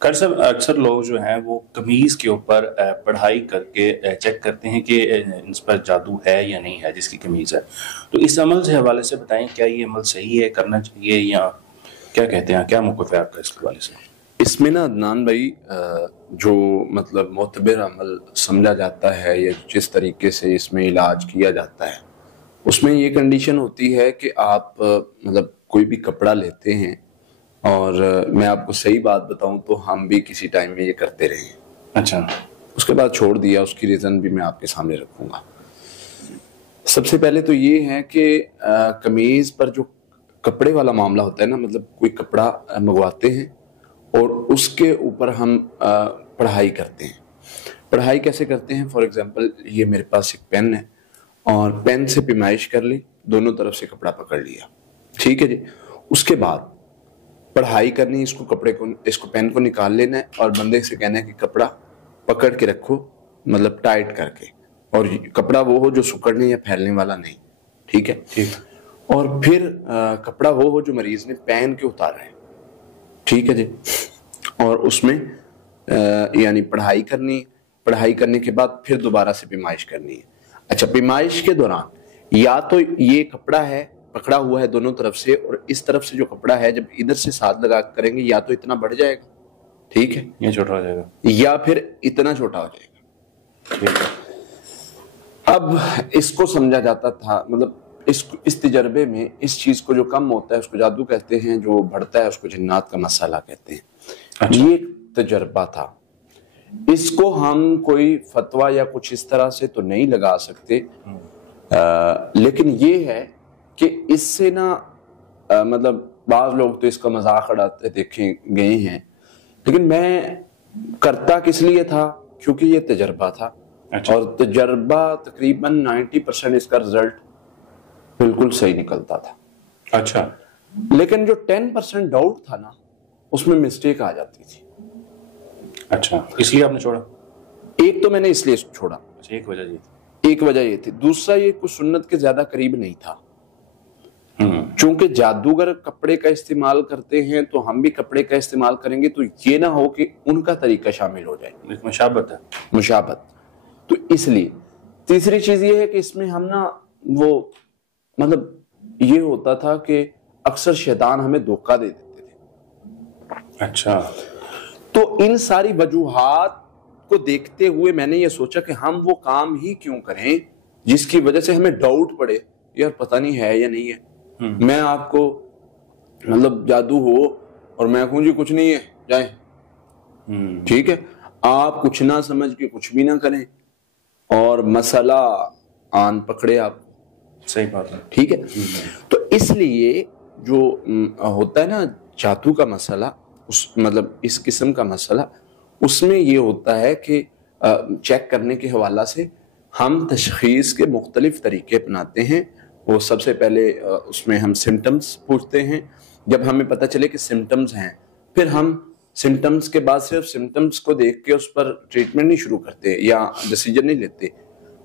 कर सब अक्सर लोग जो हैं वो कमीज के ऊपर पढ़ाई करके चेक करते हैं कि इस पर जादू है या नहीं है जिसकी कमीज है। तो इस अमल से हवाले से बताएं, क्या ये अमल सही है, करना चाहिए, या क्या कहते हैं, क्या मौक़िफ़ है आपका इसके हवाले से? इसमें ना अदनान भाई, जो मतलब मोतबर अमल समझा जाता है या जिस तरीके से इसमें इलाज किया जाता है, उसमें ये कंडीशन होती है कि आप मतलब कोई भी कपड़ा लेते हैं, और मैं आपको सही बात बताऊं तो हम भी किसी टाइम में ये करते रहे। अच्छा। उसके बाद छोड़ दिया, उसकी रीज़न भी मैं आपके सामने रखूंगा। सबसे पहले तो ये है कि कमीज पर जो कपड़े वाला मामला होता है ना, मतलब कोई कपड़ा मंगवाते हैं और उसके ऊपर हम पढ़ाई करते हैं। पढ़ाई कैसे करते हैं? फॉर एग्जांपल, ये मेरे पास एक पेन है और पेन से पैमाइश कर ली, दोनों तरफ से कपड़ा पकड़ लिया, ठीक है जी। उसके बाद पढ़ाई करनी, इसको कपड़े को, इसको पेन को निकाल लेना है और बंदे से कहना है कि कपड़ा पकड़ के रखो, मतलब टाइट करके, और कपड़ा वो हो जो सुकड़ने या फैलने वाला नहीं, ठीक है। ठीक। और फिर कपड़ा वो हो जो मरीज ने पहन के उतारा है, ठीक है जी। और उसमें यानी पढ़ाई करनी, पढ़ाई करने के बाद फिर दोबारा से पैमाइश करनी है। अच्छा, पैमाइश के दौरान या तो ये कपड़ा है पकड़ा हुआ है दोनों तरफ से, और इस तरफ से जो कपड़ा है जब इधर से साथ लगा करेंगे या तो इतना बढ़ जाएगा, ठीक है, ये छोटा हो जाएगा, या फिर इतना छोटा हो जाएगा, ठीक है। अब इसको समझा जाता था, मतलब इस तजर्बे में इस चीज को जो कम होता है उसको जादू कहते हैं, जो बढ़ता है उसको जिन्नात का मसाला कहते हैं। अच्छा। ये तजर्बा था, इसको हम कोई फतवा या कुछ इस तरह से तो नहीं लगा सकते, लेकिन ये है कि इससे ना मतलब बाज लोग तो इसका मजाक उड़ाते देखे गए हैं, लेकिन मैं करता किस लिए था, क्योंकि ये तजर्बा था। अच्छा। और तजर्बा तकरीबन 90% इसका रिजल्ट बिल्कुल सही निकलता था। अच्छा। लेकिन जो 10% डाउट था ना, उसमें मिस्टेक आ जाती थी। अच्छा, इसलिए आपने छोड़ा? एक तो मैंने इसलिए छोड़ा, अच्छा, एक वजह ये थी। एक वजह ये थी। दूसरा, ये कुछ सुन्नत के ज्यादा करीब नहीं था। चूंकि जादूगर कपड़े का इस्तेमाल करते हैं तो हम भी कपड़े का इस्तेमाल करेंगे, तो ये ना हो कि उनका तरीका शामिल हो जाए, मुशाबत है, मुशाबत। तो इसलिए तीसरी चीज ये है कि इसमें हम ना वो मतलब ये होता था कि अक्सर शैतान हमें धोखा दे देते थे। अच्छा। तो इन सारी वजूहात को देखते हुए मैंने ये सोचा कि हम वो काम ही क्यों करें जिसकी वजह से हमें डाउट पड़े, यार पता नहीं है या नहीं है। मैं आपको मतलब जादू हो और मैं कहूं जी कुछ नहीं है, जाए, ठीक है, आप कुछ ना समझ के कुछ भी ना करें और मसला आन पकड़े आप। सही बात है, ठीक है। तो इसलिए जो होता है ना जादू का मसला, उस मतलब इस किस्म का मसला, उसमें ये होता है कि चेक करने के हवाला से हम तशखीस के मुख्तलिफ तरीके अपनाते हैं। वो सबसे पहले उसमें हम सिम्टम्स पूछते हैं। जब हमें पता चले कि सिम्टम्स हैं, फिर हम सिम्टम्स के बाद सिर्फ सिम्टम्स को देख के उस पर ट्रीटमेंट नहीं शुरू करते या डिसीजन नहीं लेते।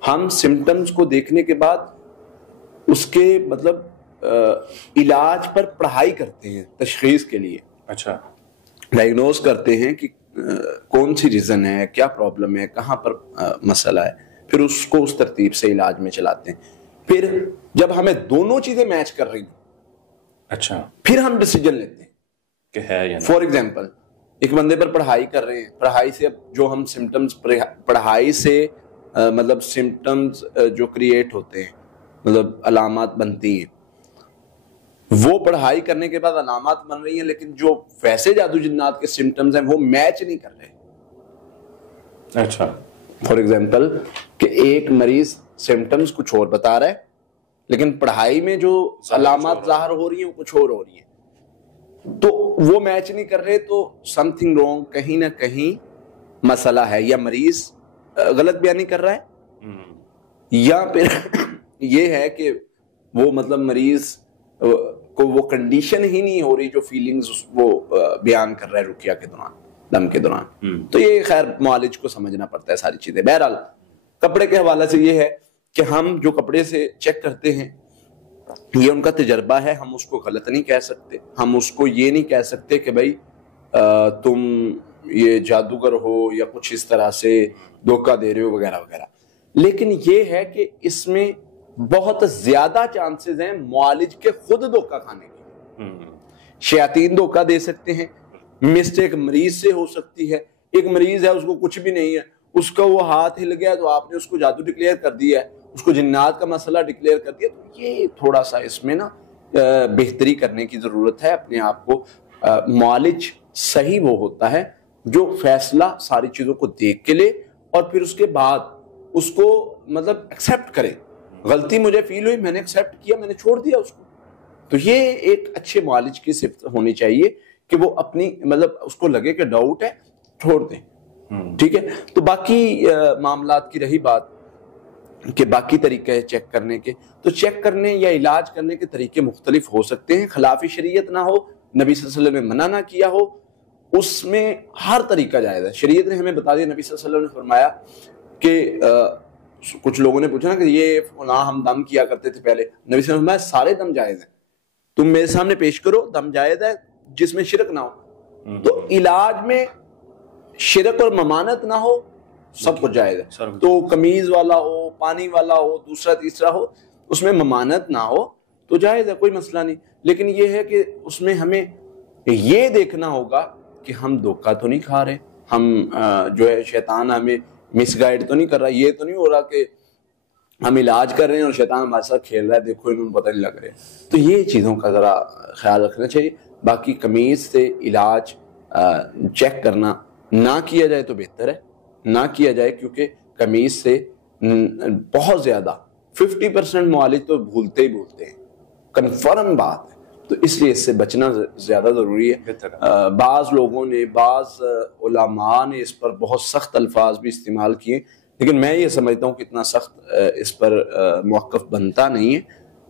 हम सिम्टम्स को देखने के बाद उसके मतलब इलाज पर पढ़ाई करते हैं तशखीस के लिए। अच्छा। डायग्नोज करते हैं कि कौन सी रीजन है, क्या प्रॉब्लम है, कहाँ पर मसला है, फिर उसको उस तरतीब से इलाज में चलाते हैं। फिर जब हमें दोनों चीजें मैच कर रही, अच्छा, फिर हम डिसीजन लेते हैं कि है या नहीं। फॉर एग्जाम्पल, एक बंदे पर पढ़ाई कर रहे हैं, पढ़ाई से अब जो हम सिम्टम्स, पढ़ाई से मतलब सिम्टम्स जो क्रिएट होते हैं, मतलब अलामात बनती हैं, वो पढ़ाई करने के बाद अलामात बन रही हैं, लेकिन जो वैसे जादू जिन्नात के सिम्टम्स हैं वो मैच नहीं कर रहे। अच्छा। फॉर एग्जाम्पल कि एक मरीज सिम्टम्स कुछ और बता रहा है, लेकिन पढ़ाई में जो अलामात जाहिर हो रही है वो कुछ और हो रही है, तो वो मैच नहीं कर रहे, तो समथिंग रॉन्ग, कहीं ना कहीं मसला है। या मरीज गलत बयानी कर रहा है, या फिर ये है कि वो मतलब मरीज को वो कंडीशन ही नहीं हो रही जो फीलिंग्स वो बयान कर रहा है रुकिया के दौरान, दम के दौरान। तो ये खैर मुआलिज को समझना पड़ता है सारी चीजें। बहरहाल कपड़े के हवाले से ये है कि हम जो कपड़े से चेक करते हैं ये उनका तजर्बा है, हम उसको गलत नहीं कह सकते। हम उसको ये नहीं कह सकते कि भाई तुम ये जादूगर हो या कुछ इस तरह से धोखा दे रहे हो वगैरह वगैरह। लेकिन ये है कि इसमें बहुत ज्यादा चांसेस हैं मुआलिज के खुद धोखा खाने के। शयातीन धोखा दे सकते हैं, मिस्टेक मरीज से हो सकती है। एक मरीज है, उसको कुछ भी नहीं है, उसका वो हाथ हिल गया तो आपने उसको जादू डिक्लेयर कर दिया है, उसको जिन्नात का मसला डिक्लेयर कर दिया। तो ये थोड़ा सा इसमें ना बेहतरी करने की जरूरत है अपने आप को। मुआलिज सही वो होता है जो फैसला सारी चीजों को देख के ले और फिर उसके बाद उसको मतलब एक्सेप्ट करे। गलती मुझे फील हुई, मैंने एक्सेप्ट किया, मैंने छोड़ दिया उसको। तो ये एक अच्छे मुआलिज की सिफ्त होनी चाहिए कि वो अपनी मतलब उसको लगे कि डाउट है, छोड़ दें। ठीक है। तो बाकी मामलात की रही बात कि बाकी तरीके हैं चेक करने के, तो चेक करने या इलाज करने के तरीके मुख्तलिफ हो सकते हैं। खिलाफी शरीयत ना हो, नबी सल्लल्लाहु अलैहि वसल्लम ने मना ना किया हो, उसमें हर तरीका जायज़ है। शरीयत ने हमें बता दिया, नबी सल्लल्लाहु अलैहि वसल्लम ने फरमाया कि कुछ लोगों ने पूछा ना कि ये फलां हम दम किया करते थे पहले, नबी सल्लल्लाहु अलैहि वसल्लम ने सारे दम जायज़ हैं, तुम मेरे सामने पेश करो, दम जायज़ है जिसमें शिरक ना हो। तो इलाज में शिरक और ममानत ना हो, सब कुछ जायज़ है। तो कमीज वाला हो, पानी वाला हो, दूसरा तीसरा हो, उसमें ममानत ना हो तो जायज़ है, कोई मसला नहीं। लेकिन ये है कि उसमें हमें ये देखना होगा कि हम धोखा तो नहीं खा रहे, हम जो है शैतान हमें मिसगाइड तो नहीं कर रहा। ये तो नहीं हो रहा कि हम इलाज कर रहे हैं और शैतान हमारे साथ खेल रहा है, देखो इन्होंने पता नहीं लग रहा है। तो ये चीज़ों का ज़रा ख्याल रखना चाहिए। बाकी कमीज से इलाज चेक करना ना किया जाए तो बेहतर है, ना किया जाए, क्योंकि कमीज से बहुत ज़्यादा 50% मुआलिज तो भूलते ही भूलते हैं, कन्फर्म बात है। तो इसलिए इससे बचना ज़्यादा ज़रूरी है। बाज़ लोगों ने, बाज़ उलमा ने इस पर बहुत सख्त अल्फाज भी इस्तेमाल किए, लेकिन मैं ये समझता हूँ कि इतना सख्त इस पर मौक़िफ़ बनता नहीं है।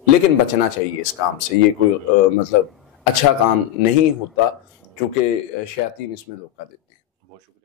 लेकिन बचना चाहिए इस काम से, ये कोई मतलब अच्छा काम नहीं होता, क्योंकि शयातीन इसमें धोखा देते हैं। बहुत शुक्रिया।